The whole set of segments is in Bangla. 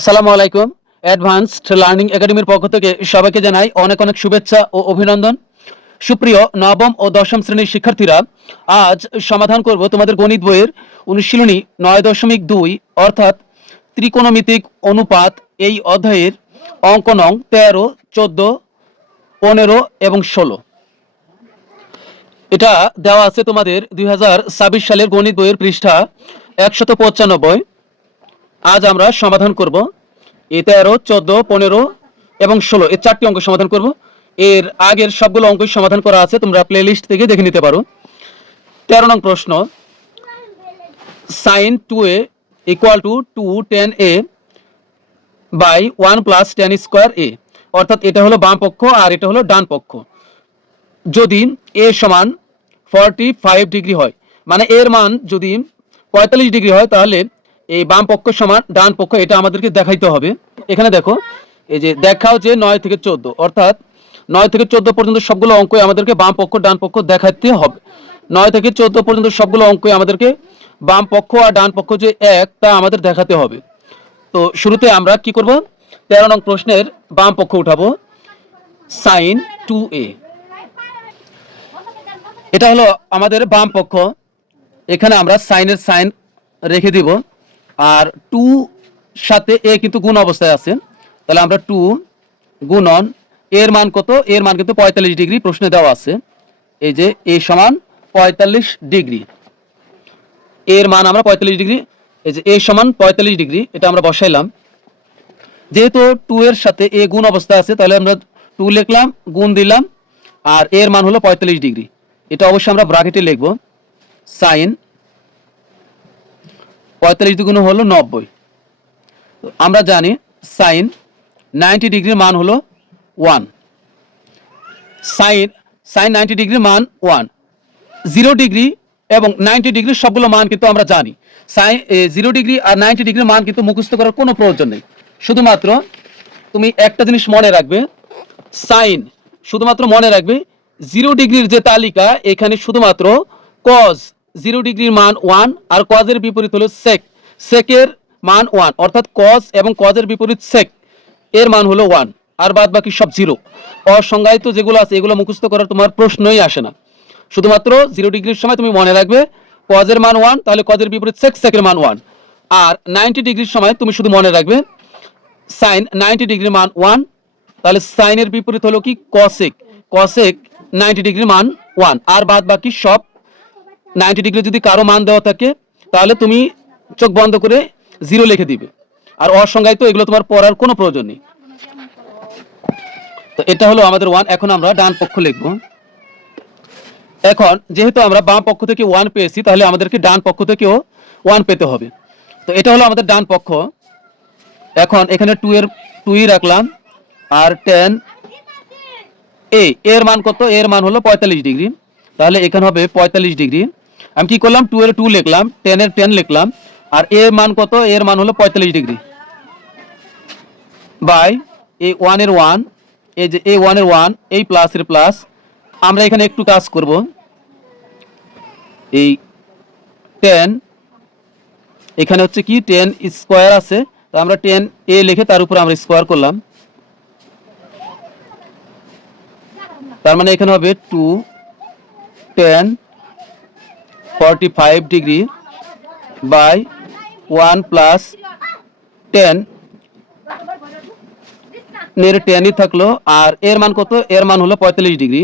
আসসালামু আলাইকুম। অ্যাডভান্সড লার্নিং একাডেমির পক্ষ থেকে সবাইকে জানাই অনেক অনেক শুভেচ্ছা ও অভিনন্দন। সুপ্রিয় নবম ও দশম শ্রেণীর শিক্ষার্থীরা, আজ সমাধান করব তোমাদের গণিত বইয়ের অনুশীলনী 9.2 অর্থাৎ ত্রিকোণমিতিক অনুপাত এই অধ্যায়ের অঙ্ক নং 13, 14, 15 এবং 16। এটা দেওয়া আছে তোমাদের 2026 সালের গণিত বইয়ের পৃষ্ঠা 195। আজ আমরা সমাধান করব এই 13, 14, 15 এবং 16 এই 4টি অঙ্ক সমাধান করব। এর আগের সবগুলো অঙ্কই সমাধান করা আছে, তোমরা প্লে লিস্ট থেকে দেখে নিতে পারো। 13 নং প্রশ্ন, sin 2a equal to 2 tan a by 1 plus tan square a, অর্থাৎ এটা হলো বাম পক্ষ আর এটা হলো ডান পক্ষ। যদি a সমান 45 ডিগ্রি হয়, মানে এর মান যদি 45 ডিগ্রি হয়, তাহলে এই বাম পক্ষ সমান ডান পক্ষ, এটা আমাদেরকে দেখাইতে হবে। এখানে দেখো, এই যে দেখাও যে 9 থেকে 14, অর্থাৎ 9 থেকে 14 পর্যন্ত সবগুলো অঙ্কই আমাদেরকে বাম পক্ষ ডান পক্ষ দেখাইতে হবে। 9 থেকে 14 পর্যন্ত সবগুলো অঙ্কই আমাদেরকে বাম পক্ষ আর ডান পক্ষ যে এক, তা আমাদের দেখাতে হবে। তো শুরুতে আমরা কি করব, 13 নং প্রশ্নের বাম পক্ষ উঠাবো, sin 2a। এটা হলো আমাদের বাম পক্ষ। এখানে আমরা সাইনের সাইন রেখে দিব, আর 2 সাথে a কিন্তু গুণ অবস্থায় আছে, তাহলে আমরা 2 গুণন এর মান কত, এর মান কিন্তু 45 ডিগ্রি প্রশ্নে দেওয়া আছে। এই যে a সমান 45 ডিগ্রি, এর মান আমরা 45 ডিগ্রি, এই যে a সমান 45 ডিগ্রি, এটা আমরা বসাইলাম। যেহেতু 2 এর সাথে a গুণ অবস্থায় আছে, তাহলে আমরা 2 লিখলাম, গুণ দিলাম, আর এর মান হলো 45 ডিগ্রি। এটা অবশ্যই আমরা ব্র্যাকেটে লিখব, সাইন 45 দ্বিগুণ হলো 90। আমরা জানি সাইন 90 ডিগ্রির মান হলো 1। সাইন 90 ডিগ্রির মান 1। 0 ডিগ্রি এবং 90 ডিগ্রির সবগুলো মান কিন্তু আমরা জানি। সাইন 0 ডিগ্রি আর 90 ডিগ্রির মান কিন্তু মুখস্থ করার কোনো প্রয়োজন নেই। শুধুমাত্র তুমি একটা জিনিস মনে রাখবে, সাইন শুধুমাত্র মনে রাখবে 0 ডিগ্রির যে তালিকা, এখানে শুধুমাত্র কজ 0 ডিগ্রির মান 1, আর কজের বিপরীত হলো সেক, সেকের মান 1, অর্থাৎ কজ এবং কজের বিপরীত সেক, এর মান হলো 1, আর বাদ বাকি সব 0। অসংজ্ঞায়িত যেগুলো আছে এগুলো মুখস্থ করার তোমার প্রশ্নই আসে না। শুধুমাত্র 0 ডিগ্রির সময় তুমি মনে রাখবে কজের মান 1, তাহলে কজের বিপরীত সেক, সেকের মান 1। আর 90 ডিগ্রির সময় তুমি শুধু মনে রাখবে সাইন 90 ডিগ্রির মান 1, তাহলে সাইনের বিপরীত হলো কি, কসেক, কসেক 90 ডিগ্রির মান 1, আর বাদ বাকি সব 90 ডিগ্রি যদি কারো মান দেওয়া থাকে, তাহলে তুমি চোখ বন্ধ করে 0 লিখে দিবে। আর অসংজ্ঞায়িত এগুলো তোমার পড়ার কোনো প্রয়োজন নেই। তো এটা হলো আমাদের 1। এখন আমরা ডান পক্ষ লিখব। এখন যেহেতু আমরা বাম পক্ষ থেকে 1 পেয়েছি, তাহলে আমাদেরকে ডান পক্ষ থেকেও 1 পেতে হবে। তো এটা হলো আমাদের ডান পক্ষ। এখন এখানে 2 রাখলাম, আর 10 a এর মান কত, এর মান হলো 45 ডিগ্রি, তাহলে এখানে হবে 45 ডিগ্রি। আমি কি করলাম, 2 এর 2 লিখলাম, 10 এর 10 লিখলাম, আর এর মান কত, এর মান হলো 45 ডিগ্রি, বাই এই 1 এর 1, এই যে এই 1 এর 1, এই প্লাস এর প্লাস। আমরা এখানে একটু কাজ করব, এই 10 এখানে হচ্ছে কি 10 স্কয়ার আছে, তো আমরা 10 a লিখে তার উপর আমরা স্কয়ার করলাম, তার মানে এখানে হবে 2 10 45 ডিগ্রি বাই 1 প্লাস 10 এর 10ই থাকলো, আর এর মান কত, এর মান হলো 45 ডিগ্রি।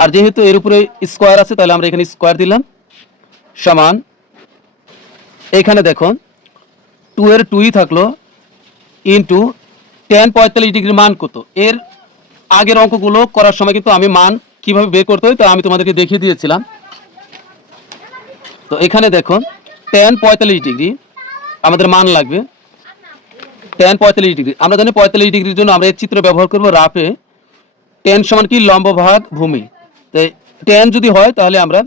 আর যেহেতু এর উপরে স্কয়ার আছে, তাহলে আমরা এখানে স্কয়ার দিলাম, সমান এখানে দেখো 2 এর 2ই থাকলো ইন্টু 10 45 ডিগ্রির মান কত। এর আগের অঙ্কগুলো করার সময় কিন্তু আমি মান কিভাবে বের করতে হয়, তো আমি তোমাদেরকে দেখিয়ে দিয়েছিলাম। তো এখানে দেখো 10 45 ডিগ্রি আমাদের মান লাগবে, 10 45 ডিগ্রি। আমরা জানি 45 ডিগ্রির জন্য আমরা এই চিত্র ব্যবহার করব রাফে। 10 সমান কি, লম্ব ভাগ ভূমি। তো 10 যদি হয়, তাহলে আমরা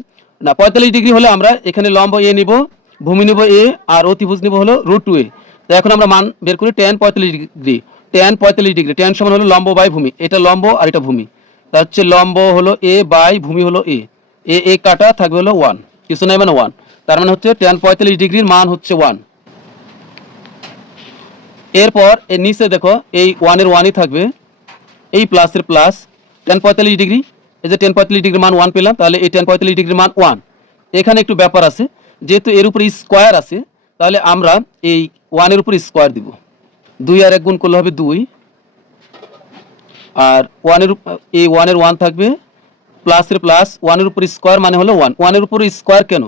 45 ডিগ্রি হলে আমরা এখানে লম্ব a নিব, ভূমি নিব a, আর অতিভুজ নিব হলো √2a। তো এখন আমরা মান বের করি 10 45 ডিগ্রি, 10 45 ডিগ্রি, 10 সমান হলো লম্ব বাই ভূমি, এটা লম্ব আর এটা ভূমি, তা হচ্ছে লম্ব হলো a বাই ভূমি হলো a, a কাটা থাকবে হলো 1, কিছু নাই মানে 1, তার মানে হচ্ছে 10 45 ডিগ্রির মান হচ্ছে 1। এরপর এর নিচে দেখো এই ওয়ানের ওয়ানই থাকবে, এই প্লাসের প্লাস, টেন 45 ডিগ্রি, এই যে টেন 45 ডিগ্রির মান 1 পেলাম, তাহলে এই টেন 45 ডিগ্রির মান 1। এখানে একটু ব্যাপার আছে, যেহেতু এর উপরে স্কোয়ার আছে, তাহলে আমরা এই ওয়ানের উপর স্কোয়ার দিব। 2 আর 1 গুণ করলে হবে 2, আর এই ওয়ানের ওয়ান থাকবে, প্লাসের প্লাস, ওয়ানের উপর স্কোয়ার মানে হলো 1। ওয়ানের উপর স্কোয়ার কেন?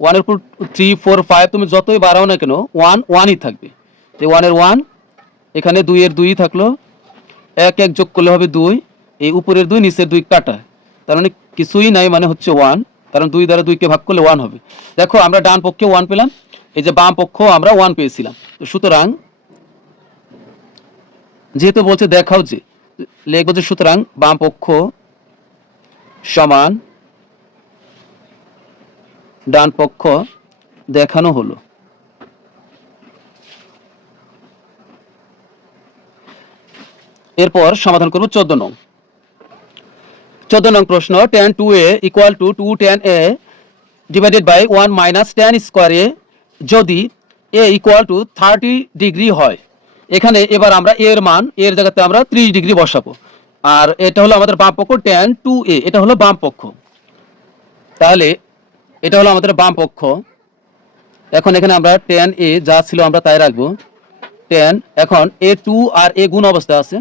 ওয়ানের উপর 3, 4, 5 তুমি যতই বাড়াও না কেন, ওয়ানই থাকবে। এই ওয়ানের ওয়ান, এখানে 2 এর 2 থাকলো, 1 1 যোগ করলে হবে 2, এই উপরের 2 নিচের 2 কাটা, তার মানে কিছুই নাই, মানে হচ্ছে 1, কারণ 2 দ্বারা 2 কে ভাগ করলে 1 হবে। দেখো আমরা ডান পক্ষে 1 পেলাম, এই যে বাম পক্ষ আমরা 1 পেয়েছিলাম। তো সুতরাং যেহেতু বলছে দেখাও, যে লিখবো যে সুতরাং বাম পক্ষ সমান ডান পক্ষ দেখানো হলো। এরপর সমাধান করব 14 নং। 14 নং প্রশ্ন, tan 2a equal to 2 tan a divided by 1 minus tan square a যদি a ইকুয়াল টু 30 ডিগ্রি হয়। এখানে এবার আমরা এর মান, এর জায়গাতে আমরা 30 ডিগ্রি বসাবো, আর এটা হলো আমাদের বাম পক্ষ, tan 2a এটা হলো বাম পক্ষ, তাহলে এটা হলো আমাদের বাম পক্ষ। এখন এখানে আমরা tan a যা ছিল আমরা তাই রাখবো, tan, এখন a2 আর a গুণ অবস্থায় আছে,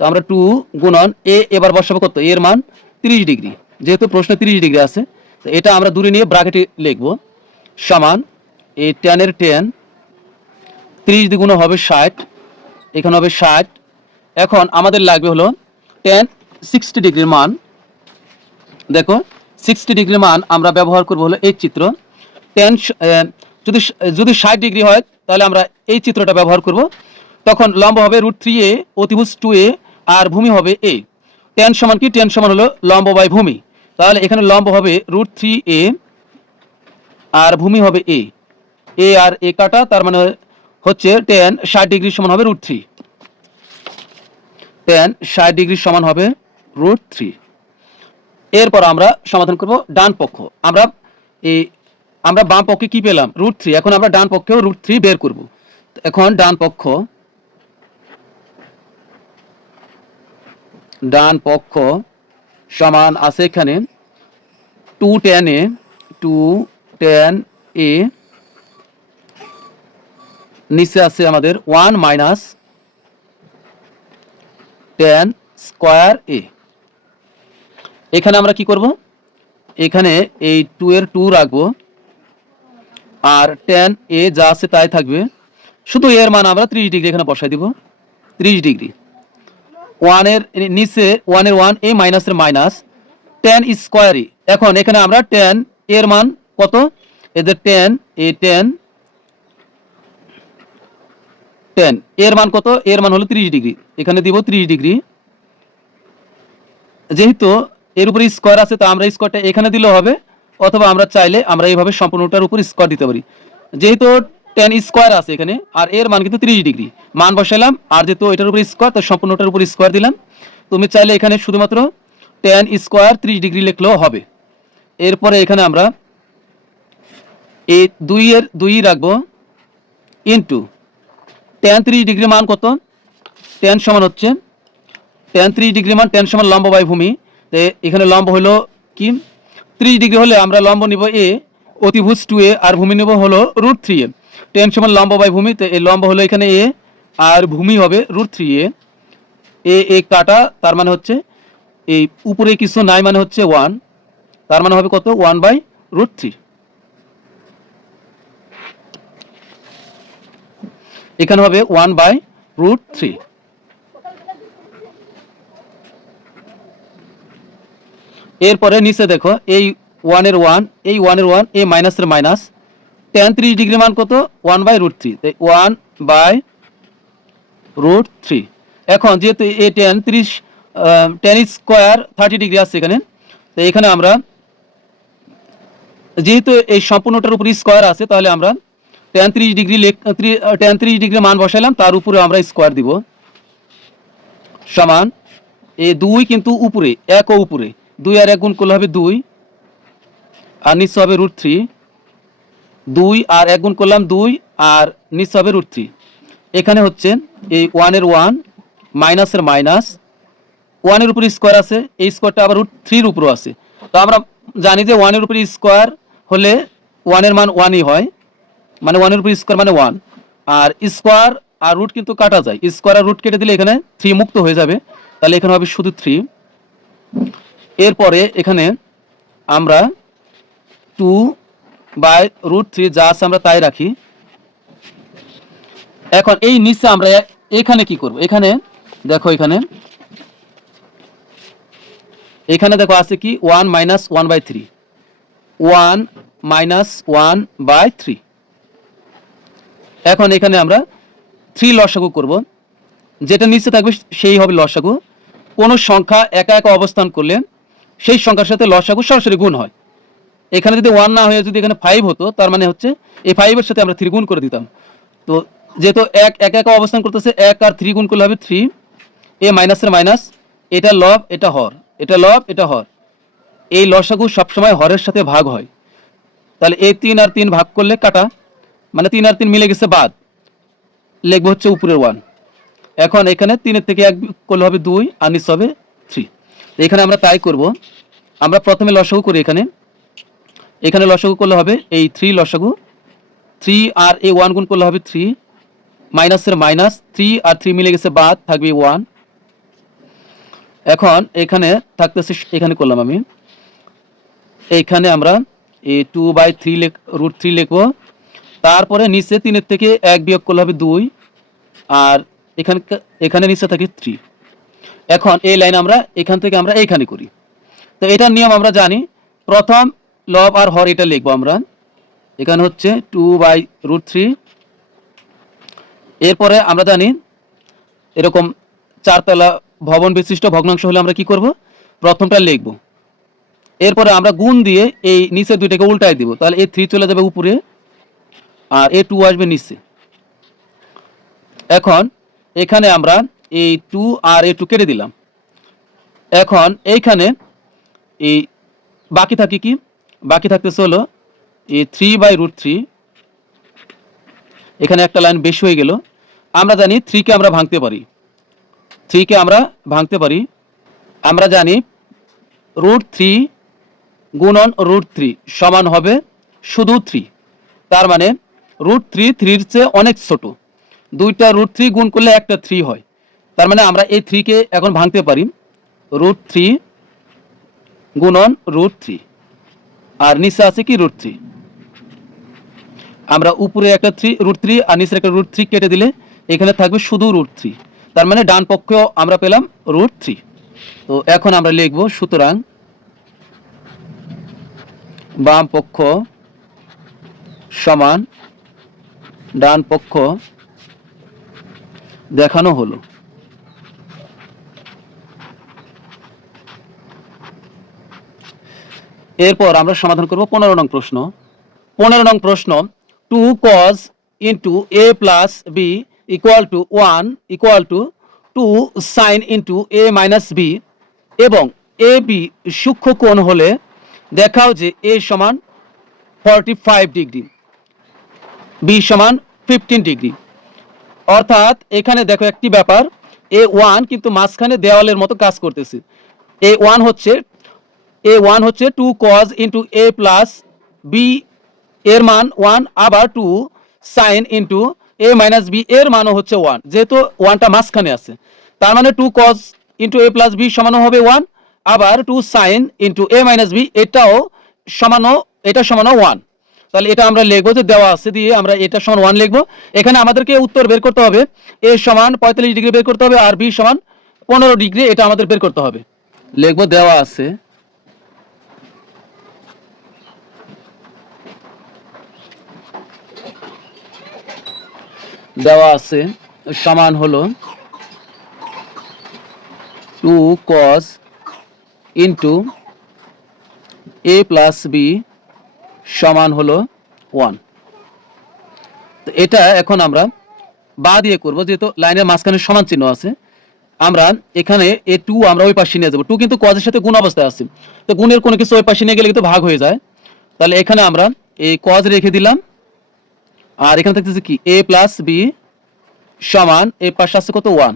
তো আমরা 2 গুণন a এবার বসাবো কত, এর মান 30 ডিগ্রি, যেহেতু প্রশ্ন 30 ডিগ্রি আছে, তো এটা আমরা দূরে নিয়ে ব্র্যাকেটে লিখবো, সমান এই tan এর tan 30 দ্বিগুণ হবে 60, এখানে হবে 60। এখন আমাদের লাগবে হলো tan 60 ডিগ্রির মান। দেখো 60 ডিগ্রির মান আমরা ব্যবহার করবো হলো এই চিত্র। tan যদি যদি 60 ডিগ্রি হয়, তাহলে আমরা এই চিত্রটা ব্যবহার করব। তখন লম্ব হবে √3a, অতিভুজ 2a, আর ভূমি হবে a। tan সমান কি? tan সমান হলো লম্ব বাই ভূমি, তাহলে এখানে লম্ব হবে √3a আর ভূমি হবে a। a আর a কাটা, তার মানে হচ্ছে tan 60 ডিগ্রি সমান হবে √3। tan 60 ডিগ্রি সমান হবে √3। এরপর আমরা সমাধান করব ডান পক্ষ। আমরা বাম পক্ষে কি পেলাম? √3। এখন আমরা ডান পক্ষেও √3 বের করব। এখন ডান পক্ষ সমান আছে এখানে 2 tan a, নিচে আছে আমাদের 1 মাইনাস tan স্কয়ার a। এখানে আমরা কি করব? এখানে এই 2 এর 2 রাখবো, আর tan a যা আছে তাই থাকবে, শুধু এর মান আমরা 30 ডিগ্রি এখানে বসাই দিব, 30 ডিগ্রি। 1 এর নিচে 1 এর 1, এই মাইনাসের মাইনাস, tan স্কয়ার a। এখন এখানে আমরা tan এর মান কত, এদের tan এর মান কত, এর মান হলো 30 ডিগ্রি, এখানে দিব 30 ডিগ্রি। যেহেতু এর উপরে স্কয়ার আছে, তো আমরা স্কয়ারটা এখানে দিলেও হবে, অথবা আমরা চাইলে আমরা এইভাবে সম্পূর্ণটার উপর স্কয়ার দিতে পারি। যেহেতু tan স্কয়ার আছে এখানে, আর এর মান কিন্তু 30 ডিগ্রি, মান বসাইলাম, আর যেহেতু এটার উপর স্কয়ার, তো সম্পূর্ণটার উপর স্কয়ার দিলাম। তুমি চাইলে এখানে শুধুমাত্র tan স্কয়ার 30 ডিগ্রি লিখলেও হবে। এরপরে এখানে আমরা এই 2 এর 2 রাখবো, ইনটু tan 30 ডিগ্রি মান কত, tan সমান হচ্ছে tan 30 ডিগ্রি মান, tan সমান লম্ব বাই ভূমি। তো এখানে লম্ব হলো কি, 30 ডিগ্রি হলে আমরা লম্ব নিব a, অতিভুজ 2a, আর ভূমি নেব হলো √3a। tan সমান লম্ব বাই ভূমি, তো এই লম্ব হলো এখানে a, আর ভূমি হবে √3a। a কাটা, তার মানে হচ্ছে এই উপরে কিছু নাই, মানে হচ্ছে 1, তার মানে হবে কত, 1/√3। এখানে হবে 1/√3। এরপরে নিচে দেখো এই 1 এর 1, এই 1 এর 1, এই মাইনাসের মাইনাস, tan 30 ডিগ্রি মান কত, 1/√3, তাই 1/√3। এখন যেহেতু এই tan স্কয়ার 30 ডিগ্রি আছে এখানে, তো এখানে আমরা যেহেতু এই সম্পূর্ণটার উপর স্কয়ার আছে, তাহলে আমরা tan 30 ডিগ্রি মান বসাইলাম, তার উপরে আমরা স্কয়ার দিব, সমান এই 2 কিন্তু উপরে, 1 ও উপরে, 2 আর 1 গুণ করলে হবে 2, আর নিচে হবে √3, 2 আর 1 গুণ করলাম 2, আর নিচে হবে √3। এখানে হচ্ছে এই ওয়ানের ওয়ান মাইনাসের মাইনাস, ওয়ানের উপর স্কোয়ার আছে, এই স্কোয়ারটা আবার √3 উপরও আছে। তো আমরা জানি যে ওয়ানের উপর স্কোয়ার হলে ওয়ানের মান ওয়ানই হয়, মানে ওয়ানের উপর স্কোয়ার মানে ওয়ান। আর স্কোয়ার আর রুট কিন্তু কাটা যায়, স্কোয়ার আর রুট কেটে দিলে এখানে 3 মুক্ত হয়ে যাবে, তাহলে এখানে হবে শুধু 3। এরপরে এখানে আমরা 2/√3 যা আছে আমরা তাই রাখি। এখন এই নিচে আমরা এখানে কি করব, এখানে দেখো এখানে দেখো আছে কি 1 - 1/3, 1 - 1/3। এখন এখানে আমরা 3 লসাগু করব, যেটা নিচে থাকবে সেই হবে লসাগু। কোনো সংখ্যা একা একা অবস্থান করলে সেই সংখ্যার সাথে লসাগু সরাসরি গুণ হয়। এখানে যদি 1 না হয়ে যদি এখানে 5 হতো, তার মানে হচ্ছে এই 5 এর সাথে আমরা 3 গুণ করে দিতাম। তো যেহেতু একা একা অবস্থান করতেছে, 1 আর 3 গুণ করলে হবে 3, এ মাইনাসের মাইনাস, এটা লব এটা হর, এটা লব এটা হর। এই লসাগু সবসময় হরের সাথে ভাগ হয়, তাহলে এই 3 আর 3 ভাগ করলে কাটা, মানে 3 আর 3 মিলে গেছে বাদ, লিখবো হচ্ছে উপরের 1। এখন এখানে 3 থেকে 1 করলে হবে 2 আর নিচে হবে 3। এখানে আমরা তাই করব, আমরা প্রথমে লসাগু করি। এখানে লসাগু করলে হবে এই 3 লসাগু, 3 আর এই 1 গুণ করলে হবে 3, মাইনাসের মাইনাস, 3 আর 3 মিলে গেছে বাদ, থাকবে 1। এখন এখানে থাকতেছে, এখানে করলাম আমি, এইখানে আমরা এই 2/3√3 লিখবো। তারপরে নিচে 3 থেকে 1 বিয়োগ করলে হবে 2, আর এখানে নিচে থাকে 3। এখন এই লাইন আমরা এখান থেকে আমরা এইখানে করি। তো এটার নিয়ম আমরা জানি, প্রথম লব আর হর এটা লিখবো আমরা। এখানে হচ্ছে 2/√3। এরপরে আমরা জানি এরকম 4 তলা ভবন বিশিষ্ট ভগ্নাংশ হলে আমরা কি করব, প্রথমটা লিখব। এরপরে আমরা গুণ দিয়ে এই নিচে দুইটাকে উল্টাই দিব, তাহলে এই 3 চলে যাবে উপরে আর এই 2 আসবে নিচে। এখন এখানে আমরা এই 2 আর এই 2 কেটে দিলাম। এখন এইখানে এই বাকি থাকে কি, বাকি থাকতেছে হলো এই 3/√3। এখানে একটা লাইন বেশি হয়ে গেল। আমরা জানি 3 কে আমরা ভাঙতে পারি, 3 কে আমরা ভাঙতে পারি। আমরা জানি √3 গুণন √3 সমান হবে শুধু 3। তার মানে √3 3-র চেয়ে অনেক ছোট, দুইটা √3 গুণ করলে একটা 3 হয়। তার মানে আমরা এই 3 কে এখন ভাঙতে পারি, √3 গুণন √3, আর নিচে আছে কি √3। আমরা উপরে একটা √3 আর নিচে একটা √3 কেটে দিলে এখানে থাকবে শুধু √3। তার মানে ডান পক্ষেও আমরা পেলাম √3। তো এখন আমরা লিখব, সুতরাং বাম পক্ষ সমান ডান পক্ষ দেখানো হলো। এরপর আমরা সমাধান করব 15 নং প্রশ্ন। 15 নং প্রশ্ন, 2 cos into a plus b equal to 1 equal to 2 sin into a minus b এবং এ বি সূক্ষ্ম কোণ হলে দেখাও যে a সমান 45 ডিগ্রি, বি সমান 15 ডিগ্রি। অর্থাৎ এখানে দেখো একটি ব্যাপার, A1 কিন্তু মাঝখানে দেওয়ালের মতো কাজ করতেছে। A1 হচ্ছে 2 cos into a plus b এর মান 1, আবার 2 sin into a minus b এর মানও হচ্ছে 1, যেহেতু 1টা মাঝখানে আছে। তার মানে 2 cos into a plus b সমান হবে 1, আবার 2 sin into a minus b এটাও সমানও 1। তাহলে এটা আমরা লিখবো যে দেওয়া আছে দিয়ে আমরা এটা সমান 1 লিখবো। এখানে আমাদেরকে উত্তর বের করতে হবে, a সমান 45 ডিগ্রি বের করতে হবে আর b সমান 15 ডিগ্রি, এটা আমাদের বের করতে হবে। লিখবো দেওয়া আছে সমান হলো 2 cos into a plus b সমান হলো 1। তো এটা এখন আমরা বা দিয়ে করব, যেহেতু লাইনের মাঝখানে সমান চিহ্ন আছে। আমরা এখানে এই 2 আমরা ওই পাশে নিয়ে যাব, 2 কিন্তু cos এর সাথে গুণ অবস্থায় আছে, তো গুণের কোনো কিছু ওই পাশে নিয়ে গেলে কিন্তু ভাগ হয়ে যায়। তাহলে এখানে আমরা এই cos রেখে দিলাম, আর এখানে থাকতেছে কি a plus b সমান এই পাশে আছে কত 1,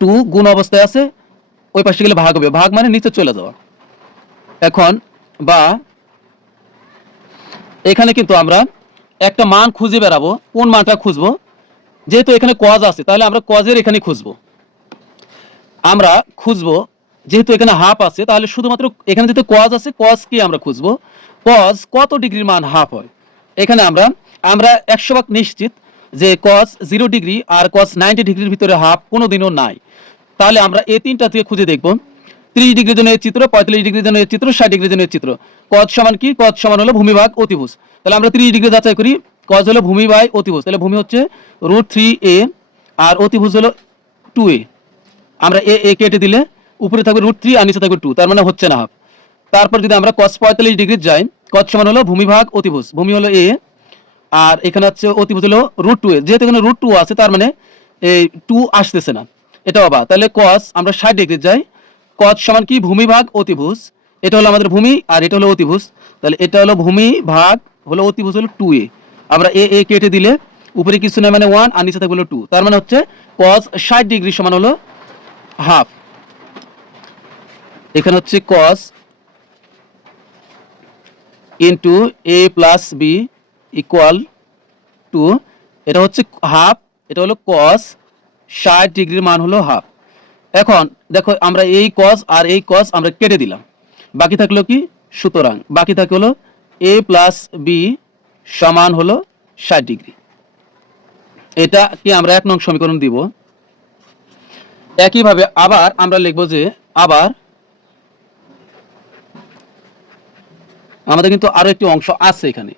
2 গুণ অবস্থায় আছে, ওই পাশে গেলে ভাগ হবে, ভাগ মানে নিচে চলে যাওয়া। এখন বা এখানে কিন্তু আমরা একটা মান খুঁজে বেড়াবো, কোন মানটা খুঁজবো, যেহেতু এখানে কজ আছে তাহলে আমরা কজের এখানে খুঁজবো, আমরা খুঁজবো যেহেতু এখানে হাফ আছে তাহলে শুধুমাত্র এখানে যেহেতু কজ আছে কজ কি আমরা খুঁজবো, কজ কত ডিগ্রির মান হাফ হয়। এখানে আমরা আমরা 100% নিশ্চিত যে কজ 0 ডিগ্রি আর কজ 90 ডিগ্রির ভিতরে হাফ কোনোদিনও নাই। তাহলে আমরা এই তিনটা থেকে খুঁজে দেখব, 30 ডিগ্রির জন্য এর চিত্র, 45 ডিগ্রির জন্য এর চিত্র, 60 ডিগ্রির জন্য এর চিত্র। কজ সমান কি, কজ সমান হলো ভূমি ভাগ অতিভুজ। তাহলে আমরা 30 ডিগ্রি যাচাই করি, কজ হলো ভূমি বাই অতিভুজ, তাহলে ভূমি হচ্ছে √3a আর অতিভুজ হলো 2a। আমরা এ কেটে দিলে উপরে থাকবে √3 আর নিচে থাকবে 2, তার মানে হচ্ছে না হাফ। তারপর যদি আমরা cos 45 ডিগ্রি যাই, cos সমান হলো ভূমি ভাগ অতিভুজ, ভূমি হলো a আর এখানে হচ্ছে অতিভুজ হলো √2a, যেহেতু এখানে √2 আছে তার মানে এই 2 আসতেছে না, এটাও আবার। তাহলে cos আমরা 60 ডিগ্রি যাই, cos সমান কি ভূমি ভাগ অতিভুজ, এটা হলো আমাদের ভূমি আর এটা হলো অতিভুজ, তাহলে এটা হলো ভূমি ভাগ হলো অতিভুজ হলো 2a। আমরা এ কেটে দিলে উপরে কিছু না মানে 1 আর নিচে থাকবে হলো 2, তার মানে হচ্ছে cos 60 ডিগ্রি সমান হলো হাফ। এখানে হচ্ছে cos into a plus B equal to, এটা হচ্ছে হাফ, এটা হলো cos 60 ডিগ্রির মান হলো হাফ। এখন দেখো আমরা এই cos আর এই cos আমরা কেটে দিলাম, বাকি থাকলো কি, সুতরাং বাকি থাকে হলো a প্লাস বি সমান হলো 60 ডিগ্রি। এটা কি আমরা 1 নং সমীকরণ দিব। একইভাবে আবার আমরা লিখবো যে আবার আমাদের কিন্তু আরো একটি অংশ আছে, এখানে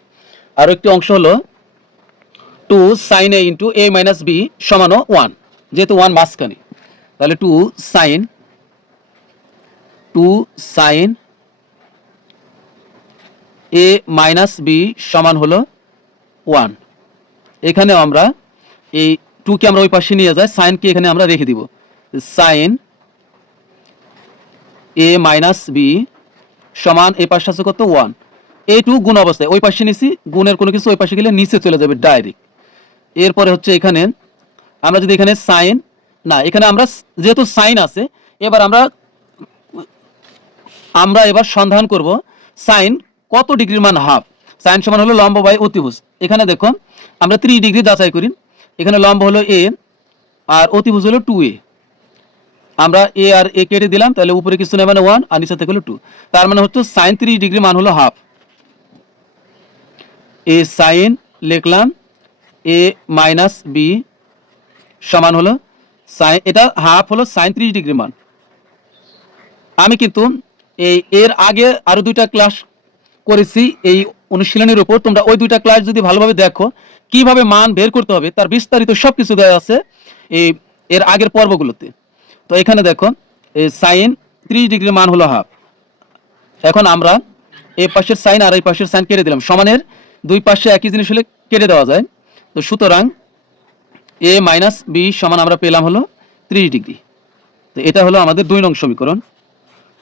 আরো একটি অংশ হলো 2 sin a into a minus B সমান 1, যেহেতু 1 মাঝখানে, তাহলে 2 sin a মাইনাস বি সমান হলো 1। এখানেও আমরা এই 2 কে আমরা ওই পাশে নিয়ে যাই, sin কে এখানে আমরা রেখে দিব, sin a মাইনাস বি সমান এই পাশে আছে কত 1, এই 2 গুণ অবস্থায় ওই পাশে নিছি, গুণের কোনো কিছু ওই পাশে গেলে নিচে চলে যাবে ডাইরেক্ট। এরপরে হচ্ছে এখানে আমরা যদি এখানে সাইন না, এখানে আমরা যেহেতু সাইন আছে, এবার আমরা এবার সন্ধান করব সাইন কত ডিগ্রির মান হাফ। সাইন সমান হলো লম্ব বাই অতিভুজ। এখানে দেখো আমরা 3 ডিগ্রি যাচাই করি, এখানে লম্ব হলো a আর অতিভুজ হলো 2a, আমরা a আর a কেটে দিলাম, তাহলে উপরে কিছু নেই মানে 1 আর নিচে থেকে হলো 2, তার মানে হচ্ছে সাইন 3 ডিগ্রি মান হলো হাফ। এ সাইন লিখলাম a মাইনাস বি সমান হলো সাইন, এটা হাফ হলো সাইন 30 ডিগ্রি মান। আমি কিন্তু এর আগে আরো 2টা ক্লাস করেছি এই অনুশীলনের উপর, তোমরা ওই 2টা ক্লাস যদি ভালোভাবে দেখো কিভাবে মান বের করতে হবে তার বিস্তারিত সবকিছু দেওয়া আছে এর আগের পর্বগুলোতে। তো এখানে দেখো এই সাইন 30 ডিগ্রি মান হলো হাফ। এখন আমরা এই পাশের সাইন আর এই পাশের সাইন কেটে দিলাম, সমানের দুই পাশে একই জিনিস হলে কেটে দেওয়া যায়। তো সুতরাং a মাইনাস বি সমান আমরা পেলাম হলো 30 ডিগ্রি। তো এটা হলো আমাদের 2 নং সমীকরণ।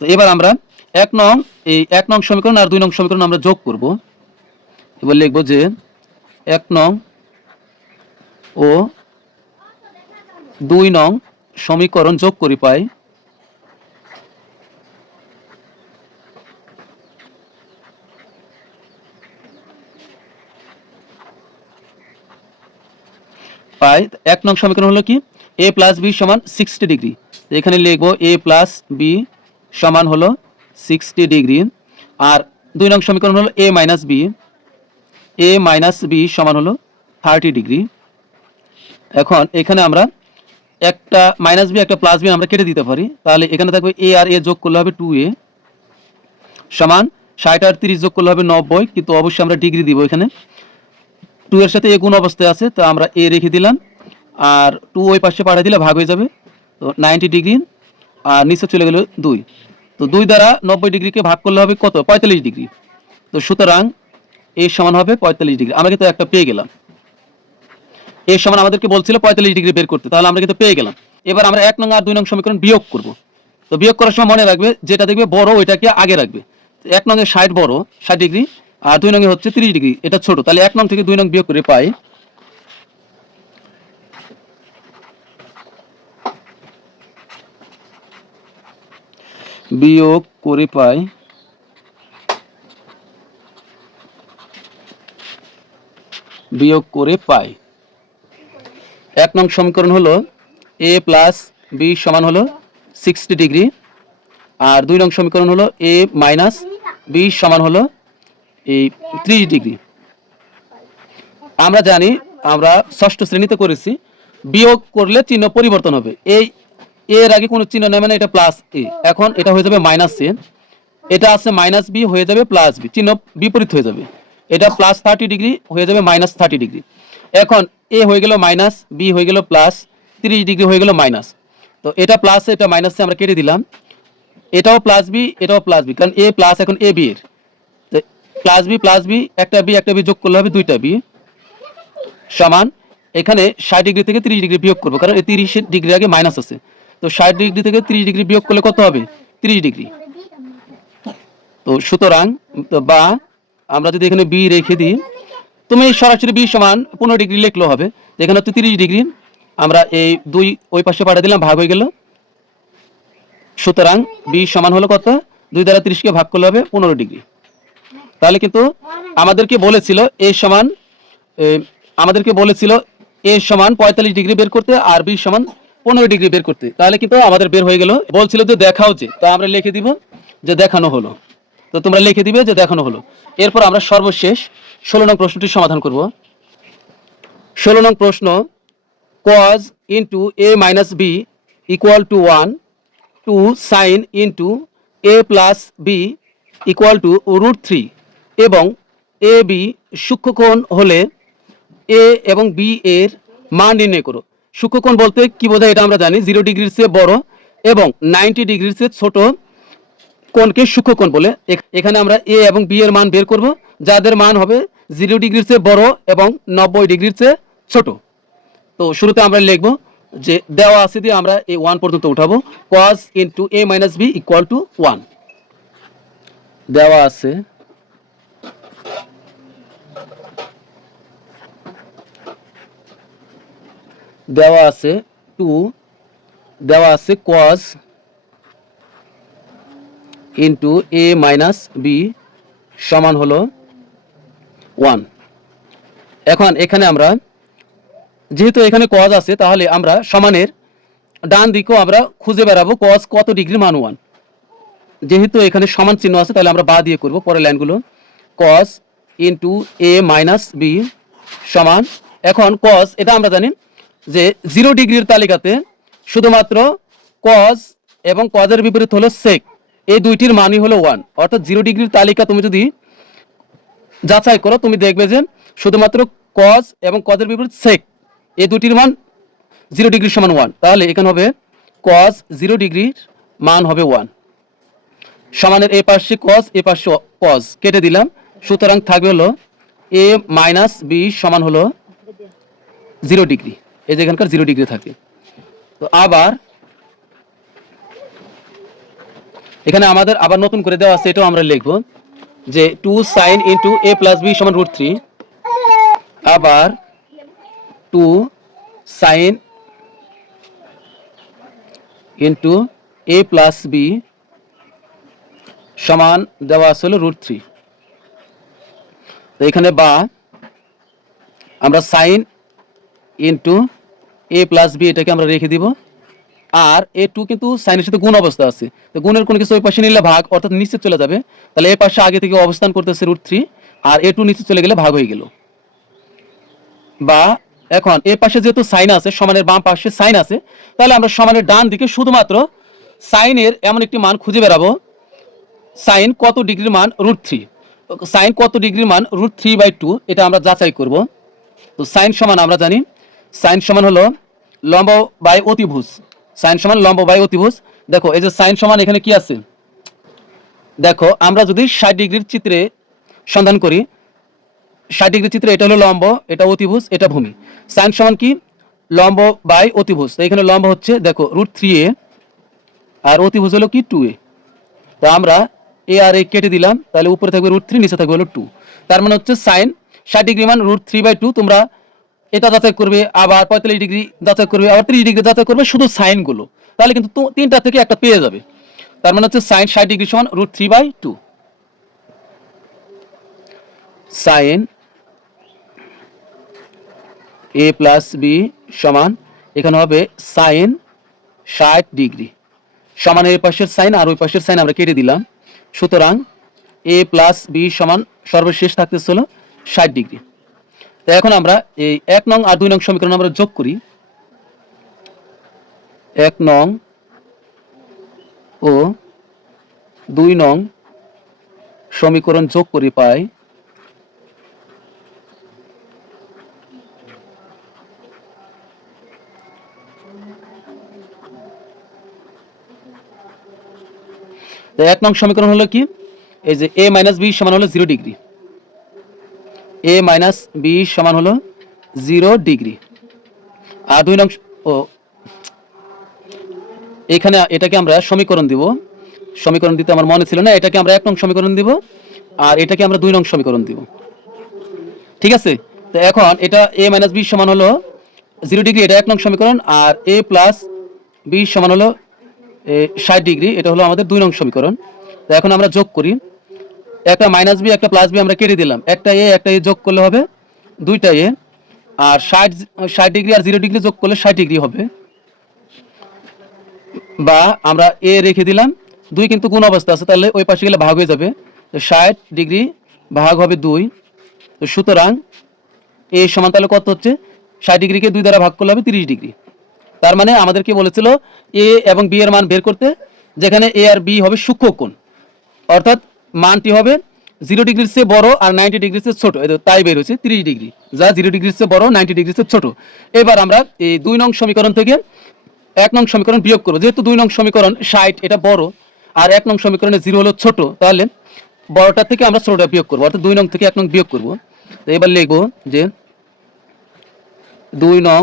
তো এবার আমরা 1 নং সমীকরণ আর 2 নং সমীকরণ আমরা যোগ করব। এবার লিখব যে 1 নং ও 2 নং সমীকরণ যোগ করি পাই পাই 1 নং সমীকরণ হলো কি, a প্লাস বি সমান 60 ডিগ্রি। এখানে লিখব a প্লাস বি সমান হলো 60 ডিগ্রি, আর 2 নং সমীকরণ হলো a মাইনাস বি সমান হলো 30 ডিগ্রি। এখন এখানে আমরা একটা মাইনাস বি একটা প্লাস বি আমরা কেটে দিতে পারি, তাহলে এখানে থাকবে a আর a যোগ করলে হবে 2a সমান 60 আর 30 যোগ করলে হবে 90, কিন্তু অবশ্যই আমরা ডিগ্রি দিব, এখানে 2 এর সাথে a গুণ অবস্থায় আছে, তো আমরা a রেখে দিলাম আর 2 ওই পাশে পাঠিয়ে দিলে ভাগ হয়ে যাবে, তো 90 ডিগ্রি আর নিচে চলে গেল 2, তো 2 দ্বারা 90 ডিগ্রিকে ভাগ করলে হবে কত, 45 ডিগ্রি। তো সুতরাং a সমান হবে 45 ডিগ্রি। আমরা কিন্তু একটা পেয়ে গেলাম, a সমান আমাদেরকে বলছিল 45 ডিগ্রি বের করতে, তাহলে আমরা কিন্তু পেয়ে গেলাম। এবার আমরা 1 নং আর 2 নং সমীকরণ বিয়োগ করব। তো বিয়োগ করার সময় মনে রাখবে যেটা দেখবে বড় ওইটাকে আগে রাখবে। 1 নং এ 60 বড় 60 ডিগ্রি আর 2 নং এ হচ্ছে 30 ডিগ্রি, এটা ছোট, তাহলে 1 নং থেকে 2 নং বিয়োগ করে পাই বিয়োগ করে পাই এক নং সমীকরণ হলো a প্লাস বি সমান হলো 60 ডিগ্রি, আর 2 নং সমীকরণ হলো a মাইনাস বি সমান হলো এই 30 ডিগ্রি। আমরা জানি, আমরা ষষ্ঠ শ্রেণীতে করেছি, বিয়োগ করলে চিহ্ন পরিবর্তন হবে। এই এর আগে কোনো চিহ্ন নেই, মানে এটা প্লাস এ, এখন এটা হয়ে যাবে মাইনাস এ, এটা আছে মাইনাস বি হয়ে যাবে প্লাস বি, চিহ্ন বিপরীত হয়ে যাবে। এটা প্লাস 30 ডিগ্রি হয়ে যাবে মাইনাস 30 ডিগ্রি। এখন এ হয়ে গেল মাইনাস, বি হয়ে গেল প্লাস, 30 ডিগ্রি হয়ে গেল মাইনাস। তো এটা প্লাস এটা মাইনাসে আমরা কেটে দিলাম, এটাও প্লাস বি এটাও প্লাস বি, কারণ এ প্লাস এখন এ বি এর প্লাস বি একটা বি যোগ করলে হবে দুইটা বি সমান, এখানে 60 ডিগ্রি থেকে 30 ডিগ্রি বিয়োগ করবো, কারণ এই 30 ডিগ্রি আগে মাইনাস আছে। তো 60 ডিগ্রি থেকে 30 ডিগ্রি বিয়োগ করলে কত হবে? 30 ডিগ্রি। তো সুতরাং বা আমরা যদি এখানে বি রেখে দিই, তুমি সরাসরি বি সমান 15 ডিগ্রি লিখলেও হবে। এখানে হচ্ছে 30 ডিগ্রি, আমরা এই 2 ওই পাশে পাঠিয়ে দিলাম, ভাগ হয়ে গেল। সুতরাং বি সমান হলো কত? 2 দ্বারা 30 কে ভাগ করলে হবে 15 ডিগ্রি। তাহলে কিন্তু আমাদেরকে বলেছিল এ সমান 45 ডিগ্রি বের করতে, আর বি সমান 15 ডিগ্রি বের করতে। তাহলে কিন্তু আমাদের বের হয়ে গেল। বলছিল যে দেখাও যে, তো আমরা লিখে দিব যে দেখানো হলো। তো তোমরা লিখে দিবে যে দেখানো হলো। এরপর আমরা সর্বশেষ 16 নং প্রশ্নটি সমাধান করব। 16 নং প্রশ্ন, cos into a minus b equal to 1 to sin into a plus b equal to √3 এবং এ বি সূক্ষ্মকোণ হলে এ এবং বি এর মান নির্ণয় করো। সূক্ষ্মকোণ বলতে কি বোঝায় এটা আমরা জানি, 0 ডিগ্রির চেয়ে বড় এবং 90 ডিগ্রির চেয়ে ছোট কোণকে সূক্ষ্মকোণ বলে। এখানে আমরা এ এবং বি এর মান বের করব, যাদের মান হবে 0 ডিগ্রির চেয়ে বড় এবং 90 ডিগ্রির চেয়ে ছোট। তো শুরুতে আমরা লিখব যে দেওয়া আছে দিয়ে আমরা এই 1 পর্যন্ত উঠাবো। cos into a minus b equal to 1 দেওয়া আছে, দেওয়া আছে 2, দেওয়া আছে cos into a minus b সমান হলো 1। এখন এখানে আমরা যেহেতু এখানে cos আছে, তাহলে আমরা সমানের ডান দিকেও আমরা খুঁজে বেড়াবো cos কত ডিগ্রি মান 1। যেহেতু এখানে সমান চিহ্ন আছে, তাহলে আমরা বা দিয়ে করব পরের লাইনগুলো। cos into a minus b সমান, এখন cos এটা আমরা জানি যে 0 ডিগ্রির তালিকাতে শুধুমাত্র cos এবং cos এর বিপরীত হলো sec, এই দুইটির মানই হলো 1। অর্থাৎ 0 ডিগ্রির তালিকা তুমি যদি যাচাই করো, তুমি দেখবে যে শুধুমাত্র cos এবং cos এর বিপরীত sec, এই দুটির মান 0 ডিগ্রি সমান 1। তাহলে এখানে হবে cos 0 ডিগ্রির মান হবে 1। সমানের এই পাশে cos এই পাশে cos কেটে দিলাম, সুতরাং থাকবে হলো a মাইনাস b সমান হলো 0 ডিগ্রি। এই যে এখানকার 0 ডিগ্রি থাকে। তো আবার এখানে আমাদের আবার নতুন করে দেওয়া আছে, এটাও আমরা লিখব যে 2 sin into a plus b সমান √3, আবার 2 sin into a plus b সমান দেওয়া আছে হলো √3। তো এখানে বা আমরা sin into a plus b এটাকে আমরা রেখে দিব, আর a2 কিন্তু সাইনের সাথে গুণ অবস্থা আছে। তো গুণের কোনো কিছু ওই পাশে নিলে ভাগ, অর্থাৎ নিচে চলে যাবে। তাহলে এই পাশে আগে থেকে অবস্থান করতেছে √3, আর a2 নিচে চলে গেলে ভাগ হয়ে গেল। বা এখন এই পাশে যেহেতু সাইন আছে, সমানের বাম পাশে সাইন আছে, তাহলে আমরা সমানের ডান দিকে শুধুমাত্র সাইনের এমন একটি মান খুঁজে বেরাবো, সাইন কত ডিগ্রির মান √3। সাইন কত ডিগ্রির মান √3/2, এটা আমরা যাচাই করব। তো সাইন সমান আমরা জানি, সাইন সমান হলো লম্ব বাই অতিভুজ। সাইন সমান লম্ব বাই অতিভুজ। দেখো এই যে সাইন সমান এখানে কি আছে, দেখো আমরা যদি 60 ডিগ্রির চিত্রে সন্ধান করি, 60 ডিগ্রি চিত্রে এটা হলো লম্ব, এটা অতিভুজ, এটা ভূমি। সাইন সমান কি? লম্ব বাই অতিভুজ। তো এখানে লম্ব হচ্ছে দেখো √3a, আর অতিভুজ হলো কি 2a। তো আমরা এ আর এ কেটে দিলাম, তাহলে উপরে থাকবে √3, নিচে থাকবে হলো 2। তার মানে হচ্ছে সাইন 60 ডিগ্রি মান √3/2। তোমরা এটা যাচাই করবে, আবার 45 ডিগ্রি যাচাই করবে, আবার 30 ডিগ্রি যাচাই করবে, শুধু সাইনগুলো। তাহলে কিন্তু তিনটা থেকে একটা পেয়ে যাবে। তার মানে হচ্ছে সাইন 60 ডিগ্রি সমান √3/2। সাইন a প্লাস বি সমান এখানে হবে সাইন 60 ডিগ্রি সমান এই পাশের সাইন আর ওই পাশের সাইন আমরা কেটে দিলাম। সুতরাং a প্লাস বি সমান সর্বশেষ থাকতেছিল 60 ডিগ্রি। তো এখন আমরা এই 1 নং আর 2 নং সমীকরণ আমরা যোগ করি। 1 নং ও 2 নং সমীকরণ যোগ করি, পাই তো 1 নং সমীকরণ হলো কি, এই যে a মাইনাস বি সমান হলো 0 ডিগ্রি, a মাইনাস বি সমান হলো 0 ডিগ্রি। আর 2 নং ও এখানে এটাকে আমরা সমীকরণ দিব, সমীকরণ দিতে আমার মনে ছিল না, এটাকে আমরা 1 নং সমীকরণ দিব আর এটাকে আমরা 2 নং সমীকরণ দিব। ঠিক আছে, তো এখন এটা a মাইনাস বি সমান হলো 0 ডিগ্রি, এটা 1 নং সমীকরণ, আর a প্লাস বি সমান হলো 60 ডিগ্রি, এটা হলো আমাদের 2 নং সমীকরণ। তো এখন আমরা যোগ করি, একটা মাইনাস বি একটা প্লাস বি আমরা কেটে দিলাম, একটা এ যোগ করলে হবে 2টা এ, আর 60 ডিগ্রি আর 0 ডিগ্রি যোগ করলে 60 ডিগ্রি হবে, বা আমরা এ রেখে দিলাম, 2 কিন্তু গুণ অবস্থা আছে, তাহলে ওই পাশে গেলে ভাগ হয়ে যাবে। তো 60 ডিগ্রি ভাগ হবে 2, তো সুতরাং এ সমান তাহলে কত হচ্ছে, 60 ডিগ্রিকে 2 দ্বারা ভাগ করলে হবে 30 ডিগ্রি। তার মানে আমাদেরকে বলেছিল এ এবং বি এর মান বের করতে, যেখানে এ আর বি হবে সূক্ষ্মকোণ, অর্থাৎ মানটি হবে 0 ডিগ্রির চেয়ে বড় আর 90 ডিগ্রির চেয়ে ছোট, তাই বের হয়েছে 30 ডিগ্রি, যা 0 ডিগ্রির চেয়ে বড় 90 ডিগ্রির চেয়ে ছোট। এবার আমরা এই 2 নং সমীকরণ থেকে 1 নং সমীকরণ বিয়োগ করবো, যেহেতু 2 নং সমীকরণ 60 এটা বড় আর 1 নং সমীকরণে 0 হলো ছোট, তাহলে বড়টা থেকে আমরা ছোটটা বিয়োগ করবো, অর্থাৎ 2 নং থেকে 1 নং বিয়োগ করবো। তো এবার লিখবো যে 2 নং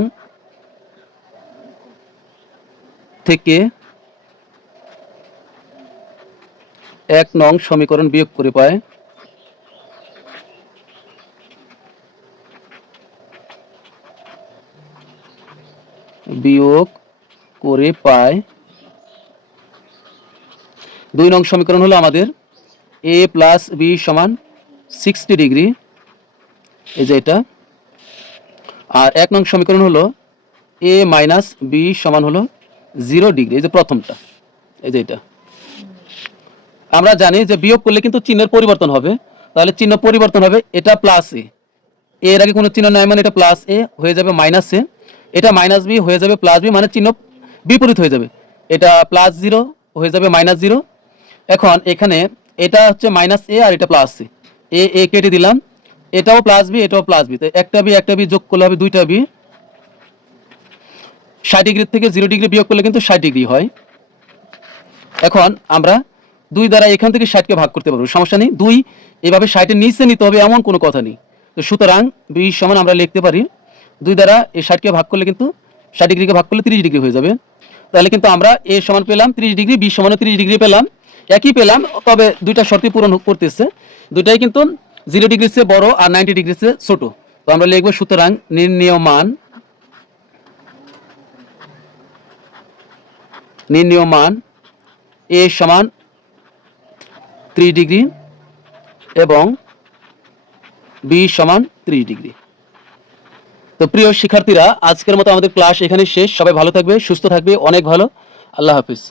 থেকে 1 নং সমীকরণ বিয়োগ করে পায় বিয়োগ করে পায় 2 নং সমীকরণ হলো আমাদের a প্লাস বি সমান 60 ডিগ্রি, এই যে এটা, আর 1 নং সমীকরণ হলো a মাইনাস বি সমান হলো 0 ডিগ্রি, এই যে প্রথমটা, এই যে এটা। আমরা জানি যে বিয়োগ করলে কিন্তু চিহ্নের পরিবর্তন হবে, তাহলে চিহ্ন পরিবর্তন হবে, এটা প্লাস এ, এর আগে কোনো চিহ্ন নাই মানে এটা প্লাস এ হয়ে যাবে মাইনাস এ, এটা মাইনাস বি হয়ে যাবে প্লাস বি, মানে চিহ্ন বিপরীত হয়ে যাবে, এটা প্লাস 0 হয়ে যাবে মাইনাস 0। এখন এখানে এটা হচ্ছে মাইনাস এ আর এটা প্লাস এ, এ কেটে দিলাম, এটাও প্লাস বি এটাও প্লাস বি, তো একটা বি যোগ করলে হবে 2টা বি। 60 ডিগ্রি থেকে 0 ডিগ্রি বিয়োগ করলে কিন্তু 60 ডিগ্রি হয়। এখন আমরা 2 দ্বারা এখান থেকে 60কে ভাগ করতে পারবো, সমস্যা নেই, 2 এভাবে 60-এর নিচে নিতে হবে এমন কোনো কথা নেই। তো সুতরাং বি সমান আমরা লিখতে পারি 2 দ্বারা এই 60কে ভাগ করলে কিন্তু 60 ডিগ্রিকে ভাগ করলে 30 ডিগ্রি হয়ে যাবে। তাহলে কিন্তু আমরা এ সমান পেলাম 30 ডিগ্রি, বি সমান 30 ডিগ্রি পেলাম, একই পেলাম, তবে দুইটা শর্তই পূরণ করতেছে, দুটাই কিন্তু 0 ডিগ্রির চেয়ে বড় আর 90 ডিগ্রির চেয়ে ছোট। তো আমরা লিখবো সুতরাং নির্ণেয় মান এ সমান 3 ডিগ্রি এবং বি সমান 30 ডিগ্রি। তো প্রিয় শিক্ষার্থীরা, আজকের মতো আমাদের ক্লাস এখানে শেষ। সবাই ভালো থাকবে, সুস্থ থাকবে, অনেক ভালো, আল্লাহ হাফিজ।